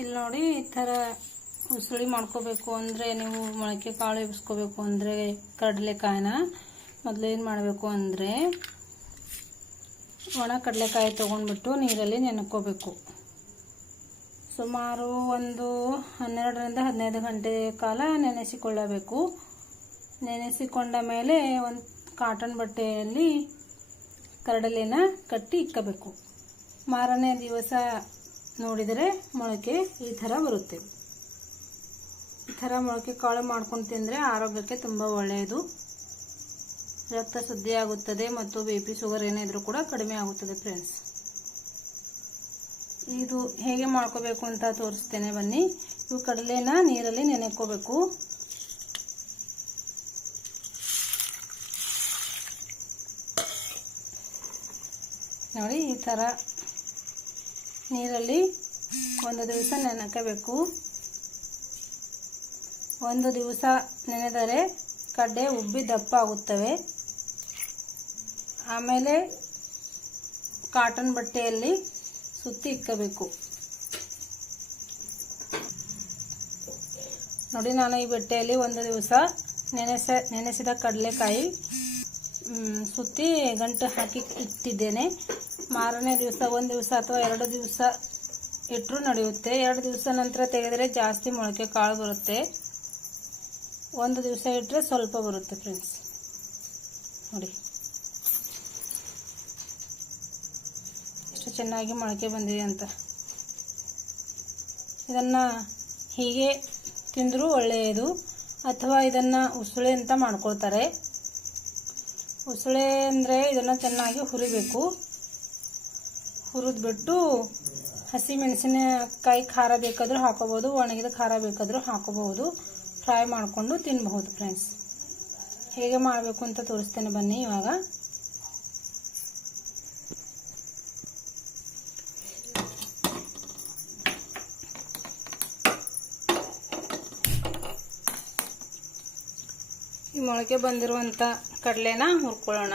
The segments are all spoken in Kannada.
ಇಲ್ಲಿ ನೋಡಿ, ಈ ಥರ ಉಸುಳಿ ಮಾಡ್ಕೋಬೇಕು ಅಂದರೆ ನೀವು ಮೊಳಕೆ ಕಾಳು ಎಬ್ಸ್ಕೋಬೇಕು ಅಂದರೆ ಕಡಲೆಕಾಯಿನ. ಮೊದಲು ಏನು ಮಾಡಬೇಕು ಅಂದರೆ ಒಣ ಕಡಲೆಕಾಯಿ ತೊಗೊಂಡ್ಬಿಟ್ಟು ನೀರಲ್ಲಿ ನೆನ್ಕೋಬೇಕು. ಸುಮಾರು ಒಂದು ಹನ್ನೆರಡರಿಂದ ಹದಿನೈದು ಗಂಟೆ ಕಾಲ ನೆನೆಸಿಕೊಳ್ಳಬೇಕು. ನೆನೆಸಿಕೊಂಡ ಮೇಲೆ ಒಂದು ಕಾಟನ್ ಬಟ್ಟೆಯಲ್ಲಿ ಕಡಲೆನ ಕಟ್ಟಿ ಇಕ್ಕಬೇಕು. ಮಾರನೇ ದಿವಸ ನೋಡಿದರೆ ಮೊಳಕೆ ಈ ಥರ ಬರುತ್ತೆ. ಈ ಥರ ಮೊಳಕೆ ಕಾಳು ಮಾಡ್ಕೊಂಡು ತಿಂದರೆ ಆರೋಗ್ಯಕ್ಕೆ ತುಂಬ ಒಳ್ಳೆಯದು. ರಕ್ತ ಶುದ್ಧಿ ಆಗುತ್ತದೆ ಮತ್ತು ಬಿ ಪಿ ಶುಗರ್ ಏನೇ ಕೂಡ ಕಡಿಮೆ ಆಗುತ್ತದೆ ಫ್ರೆಂಡ್ಸ್. ಇದು ಹೇಗೆ ಮಾಡ್ಕೋಬೇಕು ಅಂತ ತೋರಿಸ್ತೇನೆ ಬನ್ನಿ. ಇವು ಕಡಲೆನ ನೀರಲ್ಲಿ ನೆನೆಕೋಬೇಕು. ನೋಡಿ ಈ ಥರ ನೀರಲ್ಲಿ ಒಂದು ದಿವಸ ನೆನಕಬೇಕು. ಒಂದು ದಿವಸ ನೆನೆದರೆ ಕಡ್ಡೆ ಉಬ್ಬಿ ದಪ್ಪ ಆಗುತ್ತವೆ. ಆಮೇಲೆ ಕಾಟನ್ ಬಟ್ಟೆಯಲ್ಲಿ ಸುತ್ತಿ ಇಕ್ಕಬೇಕು. ನೋಡಿ ನಾನು ಈ ಬಟ್ಟೆಯಲ್ಲಿ ಒಂದು ದಿವಸ ನೆನೆಸ, ನೆನೆಸಿದ ಕಡಲೆಕಾಯಿ ಸುತ್ತಿ ಗಂಟು ಹಾಕಿ ಇಟ್ಟಿದ್ದೇನೆ. ಮಾರನೇ ದಿವಸ, ಒಂದು ದಿವಸ ಅಥವಾ ಎರಡು ದಿವಸ ಇಟ್ಟರೂ ನಡೆಯುತ್ತೆ. ಎರಡು ದಿವಸ ನಂತರ ತೆಗೆದರೆ ಜಾಸ್ತಿ ಮೊಳಕೆ ಕಾಳು ಬರುತ್ತೆ. ಒಂದು ದಿವಸ ಇಟ್ಟರೆ ಸ್ವಲ್ಪ ಬರುತ್ತೆ ಫ್ರೆಂಡ್ಸ್. ನೋಡಿ. ಎಷ್ಟು ಚೆನ್ನಾಗಿ ಮೊಳಕೆ ಬಂದಿದೆ ಅಂತ. ಇದನ್ನು ಹೀಗೆ ತಿಂದರೂ ಒಳ್ಳೆಯದು. ಅಥವಾ ಇದನ್ನು ಉಸುಳೆ ಅಂತ ಮಾಡ್ಕೊಳ್ತಾರೆ. ಉಸುಳೆ ಅಂದರೆ ಇದನ್ನು ಚೆನ್ನಾಗಿ ಹುರಿಬೇಕು. ಹುರಿದ್ಬಿಟ್ಟು ಹಸಿ ಮೆಣಸಿನಕಾಯಿ ಖಾರ ಬೇಕಾದರೂ ಹಾಕೋಬೋದು, ಒಣಗಿದ ಖಾರ ಬೇಕಾದರೂ ಹಾಕೋಬಹುದು. ಫ್ರೈ ಮಾಡಿಕೊಂಡು ತಿನ್ನಬಹುದು ಫ್ರೆಂಡ್ಸ್ ಹೇಗೆ ಮಾಡಬೇಕು ಅಂತ ತೋರಿಸ್ತೇನೆ ಬನ್ನಿ ಇವಾಗ. ಈ ಮೊಳಕೆ ಬಂದಿರುವಂಥ ಕಡಲೆನ ಹುರ್ಕೊಳ್ಳೋಣ.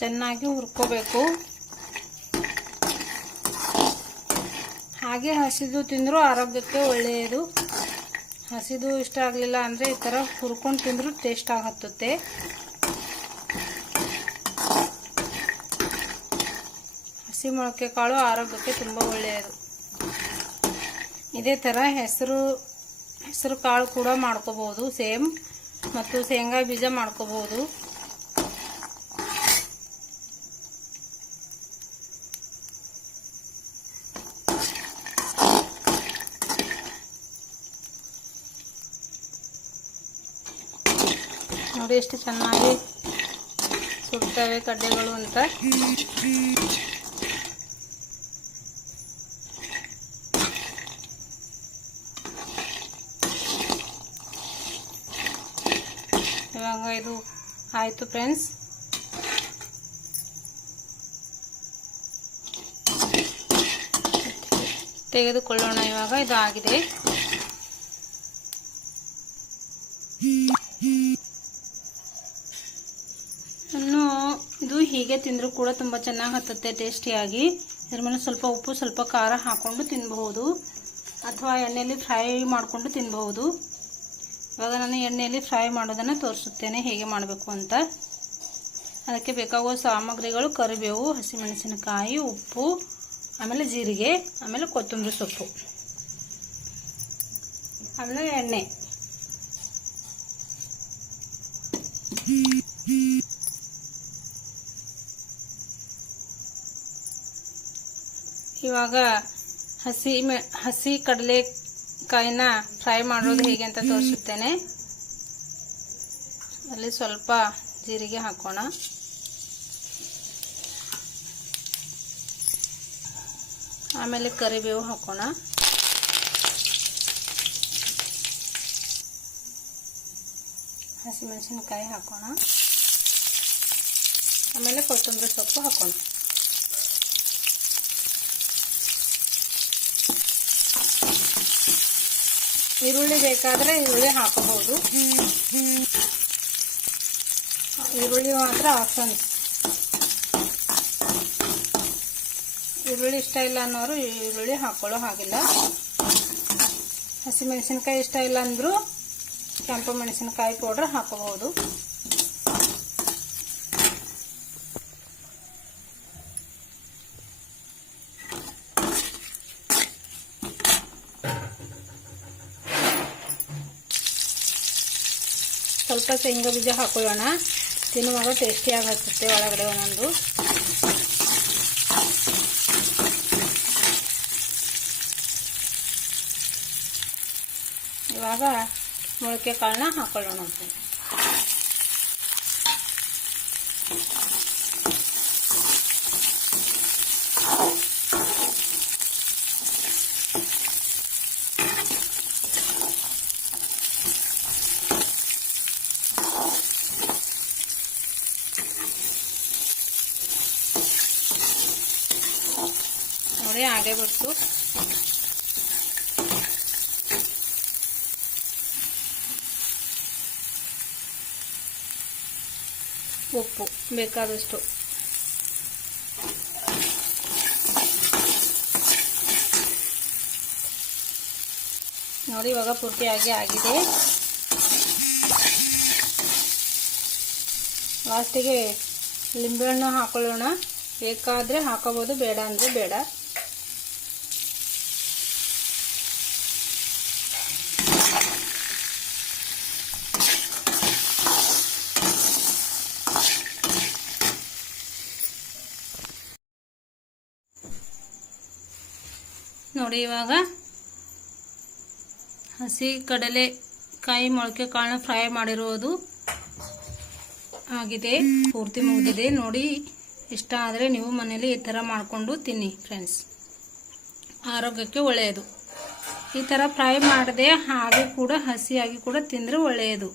ಚೆನ್ನಾಗಿ ಹುರ್ಕೋಬೇಕು. ಹಾಗೆ ಹಸಿದು ತಿಂದರೂ ಆರೋಗ್ಯಕ್ಕೆ ಒಳ್ಳೆಯದು. ಹಸಿದು ಇಷ್ಟ ಆಗಲಿಲ್ಲ ಅಂದರೆ ಈ ಥರ ಹುರ್ಕೊಂಡು ತಿಂದರೂ ಟೇಸ್ಟ್ ಆಗತ್ತುತ್ತೆ ಹಸಿ ಮೊಳಕೆ ಕಾಳು ಆರೋಗ್ಯಕ್ಕೆ ತುಂಬ ಒಳ್ಳೆಯದು. ಇದೇ ಥರ ಹೆಸರು ಹೆಸರು ಕಾಳು ಕೂಡ ಮಾಡ್ಕೋಬೋದು. ಸೇಮ್, ಮತ್ತು ಶೇಂಗಾ ಬೀಜ ಮಾಡ್ಕೋಬೋದು. ನೋಡಿ ಎಷ್ಟು ಚೆನ್ನಾಗಿ ಸುಡ್ತವೆ ಕಡ್ಡೆಗಳು ಅಂತ. ಇವಾಗ ಇದು ಆಯಿತು ಫ್ರೆಂಡ್ಸ್. ತೆಗೆದುಕೊಳ್ಳೋಣ ಇವಾಗ ಇದು ಆಗಿದೆ. ಹೀಗೆ ತಿಂದರೂ ಕೂಡ ತುಂಬ ಚೆನ್ನಾಗಿ ಹತ್ತುತ್ತೆ, ಟೇಸ್ಟಿಯಾಗಿ. ಇದ್ರ ಮೇಲೆ ಸ್ವಲ್ಪ ಉಪ್ಪು, ಸ್ವಲ್ಪ ಖಾರ ಹಾಕ್ಕೊಂಡು ತಿನ್ನಬಹುದು ಅಥವಾ ಎಣ್ಣೆಯಲ್ಲಿ ಫ್ರೈ ಮಾಡಿಕೊಂಡು ತಿನ್ನಬಹುದು ಇವಾಗ ನಾನು ಎಣ್ಣೆಯಲ್ಲಿ ಫ್ರೈ ಮಾಡೋದನ್ನು ತೋರಿಸುತ್ತೇನೆ, ಹೇಗೆ ಮಾಡಬೇಕು ಅಂತ. ಅದಕ್ಕೆ ಬೇಕಾಗುವ ಸಾಮಗ್ರಿಗಳು ಕರಿಬೇವು, ಹಸಿಮೆಣಸಿನಕಾಯಿ, ಉಪ್ಪು, ಆಮೇಲೆ ಜೀರಿಗೆ, ಆಮೇಲೆ ಕೊತ್ತಂಬರಿ ಸೊಪ್ಪು. ಆಮೇಲೆ ಎಣ್ಣೆ. हसी मे हसी कडलेकायन फ्राई मोदी तोर्सते अल्ली जी हाकोण आम करीबे हाकोण हसी मेणिनका हाकोण आमले को सोप हाकोण ಈರುಳ್ಳಿ ಬೇಕಾದರೆ ಈರುಳ್ಳಿ ಹಾಕಬಹುದು. ಈರುಳ್ಳಿ ಮಾತ್ರ ಆಪ್ಷನ್ ಈರುಳ್ಳಿ ಇಷ್ಟ ಇಲ್ಲ ಅನ್ನೋರು ಈರುಳ್ಳಿ ಹಾಕೊಳ್ಳೋ ಹಾಗಿಲ್ಲ. ಹಸಿಮೆಣಸಿನ್ಕಾಯಿ ಇಷ್ಟ ಇಲ್ಲ ಅಂದರೂ ಕೆಂಪು ಮೆಣಸಿನಕಾಯಿ ಪೌಡ್ರ್ ಹಾಕೋಬಹುದು. ಸ್ವಲ್ಪ ಶೇಂಗಾ ಬೀಜ ಹಾಕೊಳ್ಳೋಣ. ತಿನ್ನುವಾಗ ಟೇಸ್ಟಿಯಾಗಿ ಹಚ್ಚುತ್ತೆ ಒಳಗಡೆ ಒಂದೊಂದು. ಇವಾಗ ಮೊಳಕೆ ಕಾಳನ್ನ ಹಾಕೊಳ್ಳೋಣ ಅಂತ ನೋಡಿ, ಹಾಗೆ ಬಿಟ್ಟು ಉಪ್ಪು ಬೇಕಾದಷ್ಟು. ನೋಡಿ, ಇವಾಗ ಪೂರ್ತಿಯಾಗಿ ಆಗಿದೆ. ಲಾಸ್ಟಿಗೆ ಲಿಂಬೆಹಣ್ಣು ಹಾಕೊಳ್ಳೋಣ. ಬೇಕಾದರೆ ಹಾಕೋಬೋದು, ಬೇಡ ಅಂದರೆ ಬೇಡ. ನೋಡಿ ಇವಾಗ ಹಸಿ ಕಡಲೆ ಕಾಯಿ ಮೊಳಕೆ ಕಾಳನ್ನ ಫ್ರೈ ಮಾಡಿರೋದು ಆಗಿದೆ. ಪೂರ್ತಿ ಮುಗಿದಿದೆ. ನೋಡಿ ಇಷ್ಟ ಆದರೆ ನೀವು ಮನೇಲಿ ಈ ಥರ ಮಾಡಿಕೊಂಡು ತಿನ್ನಿ ಫ್ರೆಂಡ್ಸ್ ಆರೋಗ್ಯಕ್ಕೆ ಒಳ್ಳೆಯದು. ಈ ಥರ ಫ್ರೈ ಮಾಡಿದೆ ಹಾಗೆ ಕೂಡ ಹಸಿಯಾಗಿ ಕೂಡ ತಿಂದರೆ ಒಳ್ಳೆಯದು.